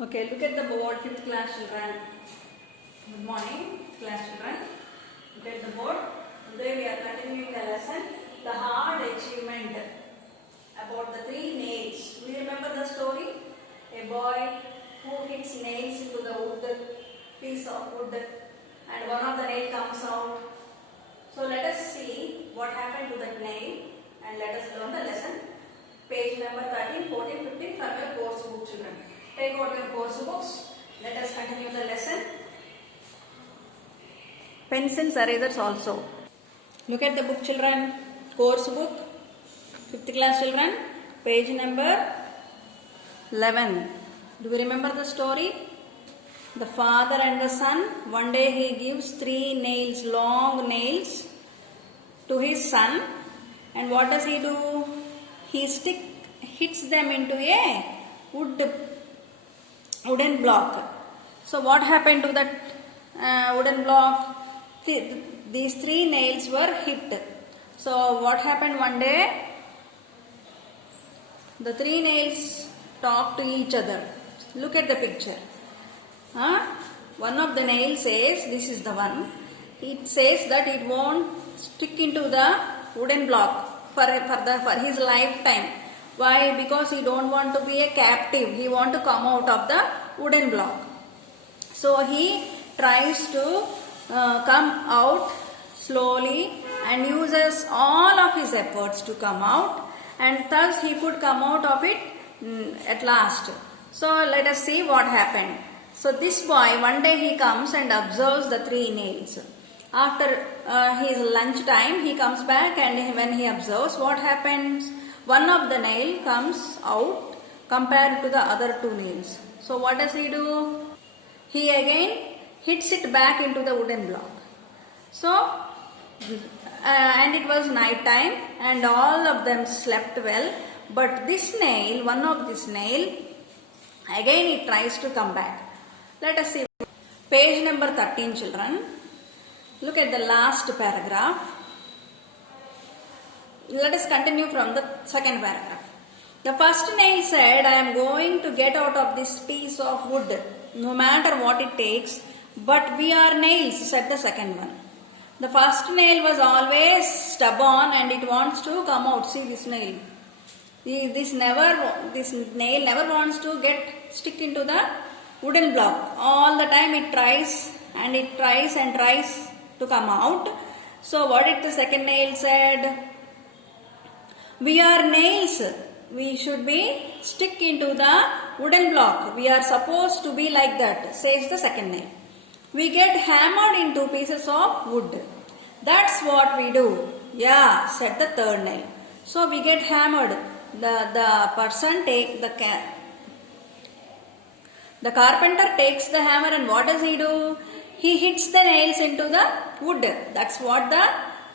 Okay, look at the board, 5th class children. Good morning, class children. Look at the board. Today we are continuing the lesson, the hard achievement about the 3 nails. Do you remember the story? A boy who hits nails into the wood, piece of wood, and one of the nail comes out. So let us see what happened to that nail and let us learn the lesson. Page number 13, 14, 15 from your course book, children. Take out your course books. Let us continue the lesson. Pencils, erasers also. Look at the book, children. Course book, 5th class children. Page number 11. Do you remember the story? The father and the son. One day he gives 3 nails, long nails, to his son. And what does he do? He hits them into a wooden block. So what happened to that wooden block? These 3 nails were hit. So what happened one day? The 3 nails talk to each other. Look at the picture. One of the nails says, this is the one. It says that it won't stick into the wooden block for his lifetime. Why? Because he don't want to be a captive. He want to come out of the wooden block. So he tries to come out slowly and uses all of his efforts to come out, and thus he could come out of it at last. So let us see what happened. So this boy, one day he comes and observes the 3 nails. After his lunch time, he comes back, and when he observes what happens, one of the nail comes out compared to the other 2 nails. So what does he do? He again hits it back into the wooden block. So, and it was night time and all of them slept well. But this nail, one of this nail, again it tries to come back. Let us see. Page number 13, children. Look at the last paragraph. Let us continue from the second paragraph. The first nail said, I am going to get out of this piece of wood, no matter what it takes, but we are nails, said the second one. The first nail was always stubborn and it wants to come out. See this nail. This nail never wants to stick into the wooden block. All the time it tries and it tries and tries to come out. So what did the second nail said? We are nails. We should be stick into the wooden block. We are supposed to be like that, says the second nail. We get hammered into pieces of wood. That's what we do. Yeah, said the third nail. So we get hammered. The person take the carpenter takes the hammer, and what does he do? He hits the nails into the wood. That's what the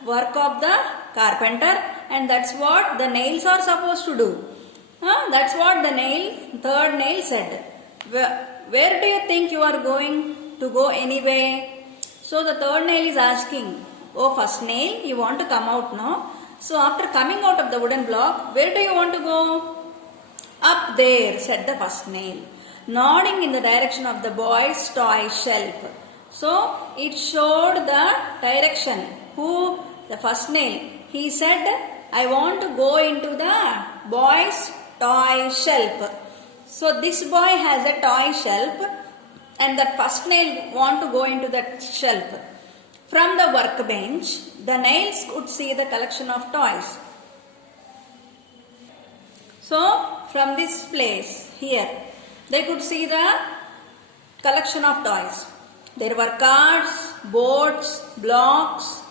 work of the carpenter, and that's what the nails are supposed to do. That's what the third nail said. Where do you think you are going to go anyway? So the third nail is asking, oh, first nail, you want to come out, no? So after coming out of the wooden block, where do you want to go? Up there, said the first nail, nodding in the direction of the boy's toy shelf. So it showed the direction. Who? The first nail. He said, I want to go into the boy's toy shelf. So this boy has a toy shelf, and that first nail want to go into that shelf. From the workbench, the nails could see the collection of toys. So from this place here, they could see the collection of toys. There were cards, boards, blocks,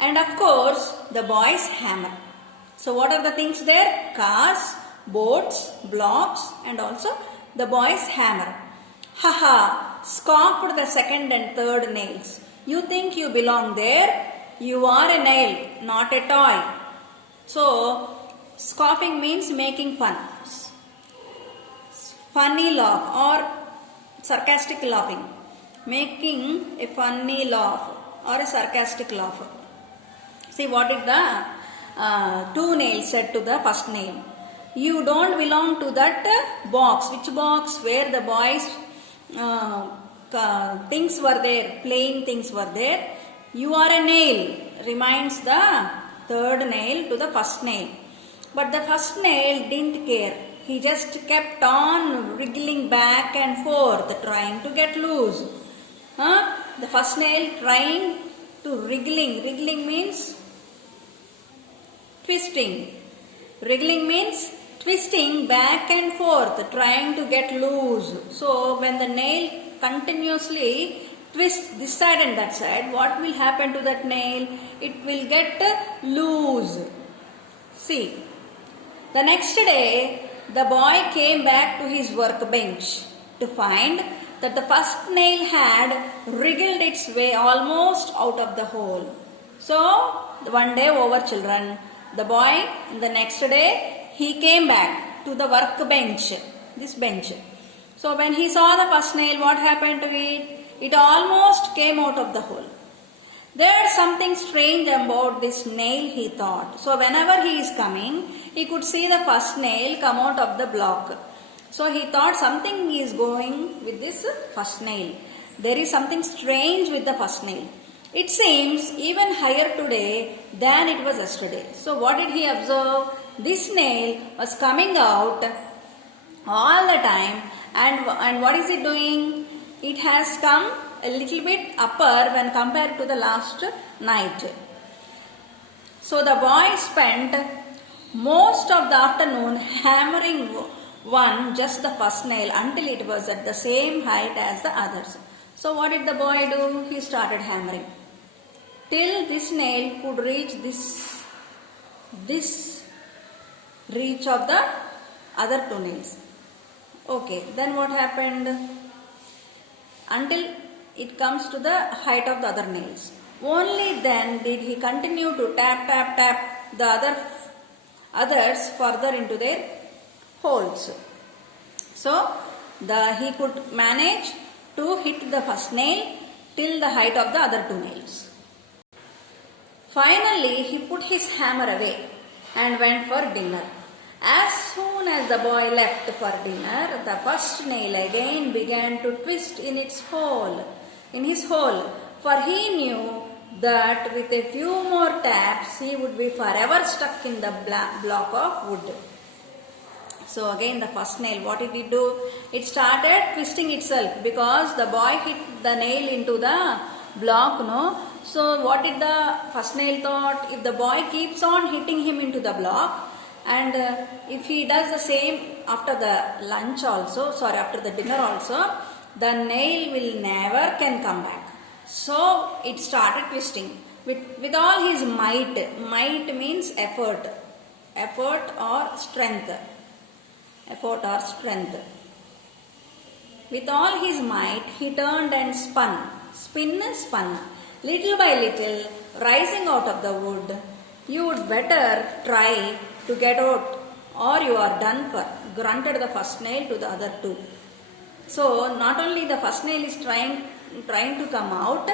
and of course the boy's hammer. So what are the things there? Cars, boards, blocks, and also the boy's hammer. Haha, scoffed the second and third nails. You think you belong there? You are a nail, not a toy. So scoffing means making fun. Funny laugh or sarcastic laughing. Making a funny laugh or a sarcastic laugh. See what did the 2 nails said to the first nail. You don't belong to that box. Which box? Where the boys things were there, playing things were there. You are a nail, reminds the third nail to the first nail. But the first nail didn't care. He just kept on wriggling back and forth, trying to get loose. The first nail trying to wriggling. Wriggling means twisting. Wriggling means twisting back and forth, trying to get loose. So when the nail continuously twists this side and that side, what will happen to that nail? It will get loose. See, the next day, the boy came back to his workbench to find that the first nail had wriggled its way almost out of the hole. So, one day over, children, the boy, the next day, he came back to the workbench, this bench. So, when he saw the first nail, what happened to it? It almost came out of the hole. There's something strange about this nail, he thought. So, whenever he is coming, he could see the first nail come out of the block. So, he thought something is going with this first nail. There is something strange with the first nail. It seems even higher today than it was yesterday. So, what did he observe? This nail was coming out all the time, and what is it doing? It has come a little bit upper when compared to the last night. So the boy spent most of the afternoon hammering just the first nail until it was at the same height as the others. So what did the boy do? He started hammering till this nail could reach this reach of the other two nails. Okay, then what happened? Until it comes to the height of the other nails. Only then did he continue to tap the others further into their holes. So, he could manage to hit the first nail till the height of the other two nails. Finally, he put his hammer away and went for dinner. As soon as the boy left for dinner, the first nail again began to twist in his hole, for he knew that with a few more taps, he would be forever stuck in the block of wood. So again the first nail, what did it do? It started twisting itself because the boy hit the nail into the block, no? So what did the first nail thought? If the boy keeps on hitting him into the block, and if he does the same after the lunch also, after the dinner also, the nail will never can come back. So it started twisting with all his might. Might means effort or strength. With all his might, he turned and spun. Little by little, rising out of the wood. You would better try to get out or you are done for, grunted the first nail to the other two. So, not only the first nail is trying to come out,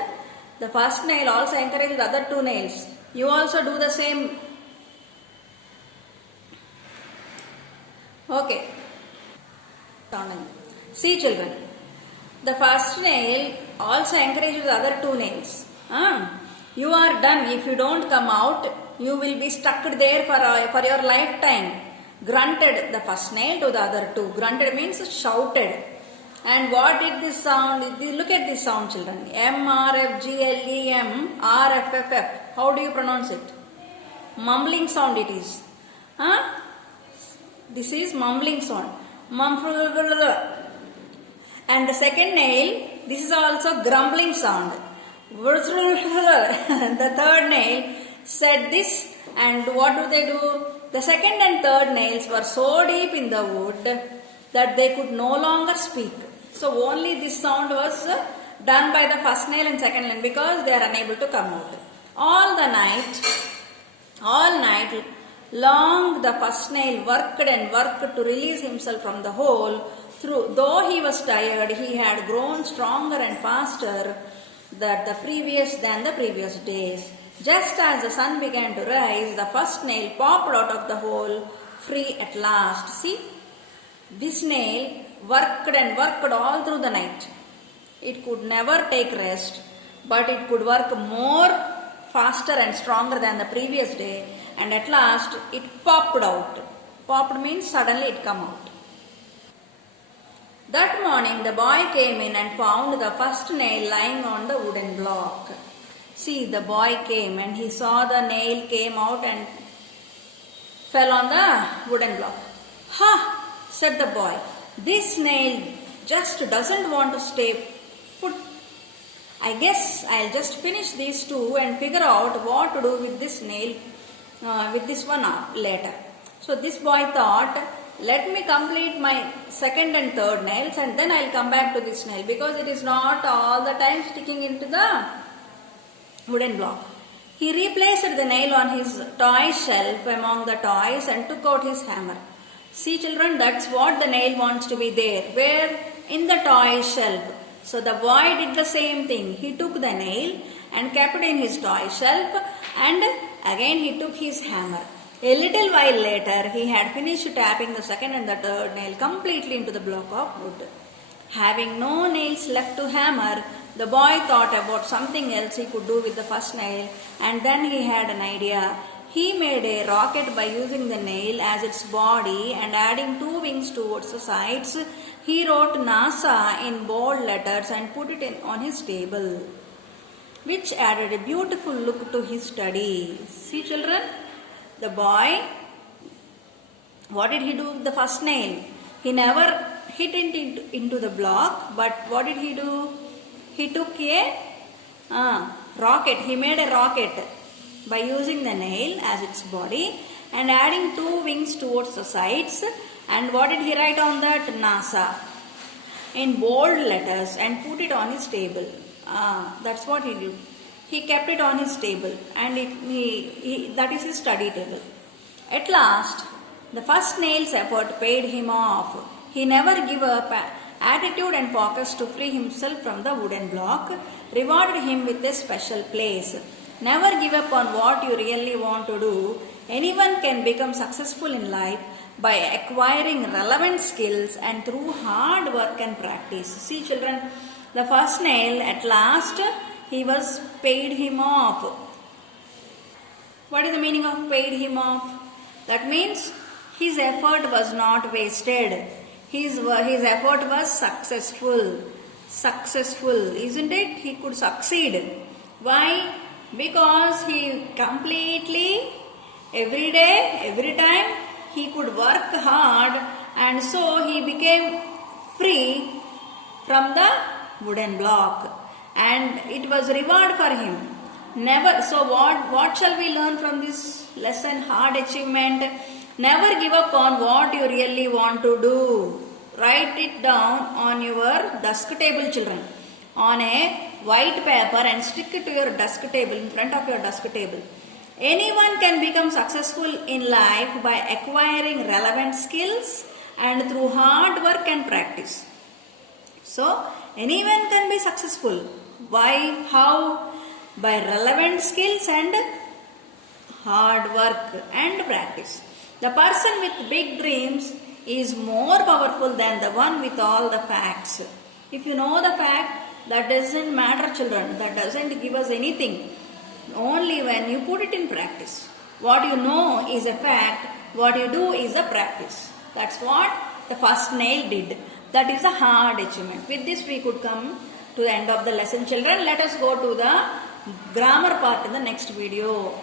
the first nail also encourages the other two nails. You also do the same. Okay. See children, the first nail also encourages the other two nails. You are done. If you don't come out, you will be stuck there for your lifetime. Grunted the first nail to the other two. Grunted means shouted. And what did this sound? Look at this sound, children. MRFGLEM RFFF. How do you pronounce it? Mumbling sound it is. This is mumbling sound. And the second nail, this is also grumbling sound. The third nail said this, and what do? The second and third nails were so deep in the wood that they could no longer speak. So only this sound was done by the first nail and second nail because they are unable to come out. All night long the first nail worked to release himself from the hole. Though he was tired, he had grown stronger and faster than the previous days. Just as the sun began to rise, the first nail popped out of the hole free at last. See, this nail worked and worked all through the night. It could never take rest, but it could work more faster and stronger than the previous day, and at last it popped out. Popped means suddenly it come out. That morning the boy came in and found the first nail lying on the wooden block. See, the boy came and he saw the nail came out and fell on the wooden block. Ha! Said the boy. This nail just doesn't want to stay put. I guess I'll just finish these two and figure out what to do with this nail, with this one later. So this boy thought, let me complete my second and third nails and then I'll come back to this nail, because it is not all the time sticking into the wooden block. He replaced the nail on his toy shelf among the toys and took out his hammer. See children, that's what the nail wants to be there. Where? In the toy shelf. So the boy did the same thing. He took the nail and kept it in his toy shelf, and again he took his hammer. A little while later, he had finished tapping the second and the third nail completely into the block of wood. Having no nails left to hammer, the boy thought about something else he could do with the first nail, and then he had an idea. He made a rocket by using the nail as its body and adding two wings towards the sides. He wrote NASA in bold letters and put it on his table, which added a beautiful look to his study. See children, the boy, what did he do with the first nail? He never hit it into the block, but what did he do? He took a rocket. He made a rocket by using the nail as its body and adding two wings towards the sides. And what did he write on that? NASA in bold letters and put it on his table. That's what he did. He kept it on his table, and that is his study table. At last, the first nail's effort paid him off. He never gave up. Attitude and focus to free himself from the wooden block rewarded him with a special place. Never give up on what you really want to do. Anyone can become successful in life by acquiring relevant skills and through hard work and practice. See children, the first nail, at last he was paid him off. What is the meaning of paid him off? That means his effort was not wasted. His effort was successful. Successful, isn't it? He could succeed. Why? Because he completely, every day, every time, he could work hard, and so he became free from the wooden block. And it was reward for him. Never. So what shall we learn from this lesson? Hard achievement. Never give up on what you really want to do. Write it down on your desk table, children, on a white paper, and stick it to your desk table, in front of your desk table. Anyone can become successful in life by acquiring relevant skills and through hard work and practice. So, anyone can be successful. Why? How? By relevant skills and hard work and practice. The person with big dreams is more powerful than the one with all the facts. If you know the fact, that doesn't matter, children. That doesn't give us anything. Only when you put it in practice. What you know is a fact. What you do is a practice. That's what the first nail did. That is a hard achievement. With this we could come to the end of the lesson, children. Let us go to the grammar part in the next video.